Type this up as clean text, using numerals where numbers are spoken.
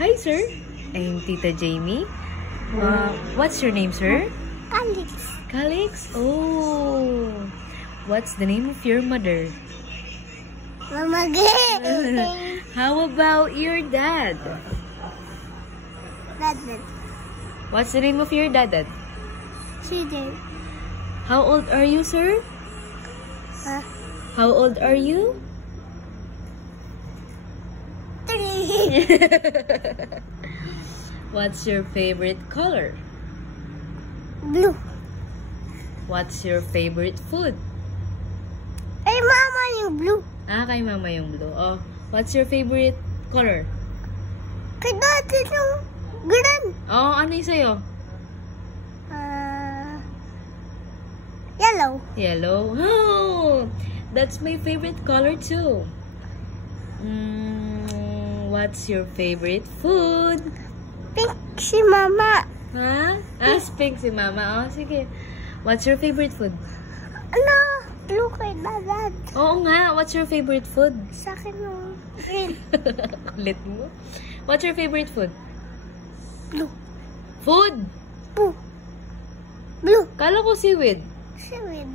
Hi, sir. I'm Tita Jamie. What's your name, sir? Calix. Calix? Oh. What's the name of your mother? Mama How about your dad? Dad. What's the name of your dad? Children. How old are you, sir? How old are you? 3. What's your favorite color? Blue. What's your favorite food? Ay, mama yung blue. Kay mama yung blue. Oh, what's your favorite color? Kay dati yung green. Oh, ano yung sa'yo? Yellow. Yellow. Oh, that's my favorite color too. What's your favorite food? Pink si mama. Pink si mama. Oh, sige. What's your favorite food? Ano? Blue kay dad. Oo nga. What's your favorite food? Sa akin yung green. Kulit mo. What's your favorite food? Blue. Food? Blue. Kala ko seaweed. Seaweed.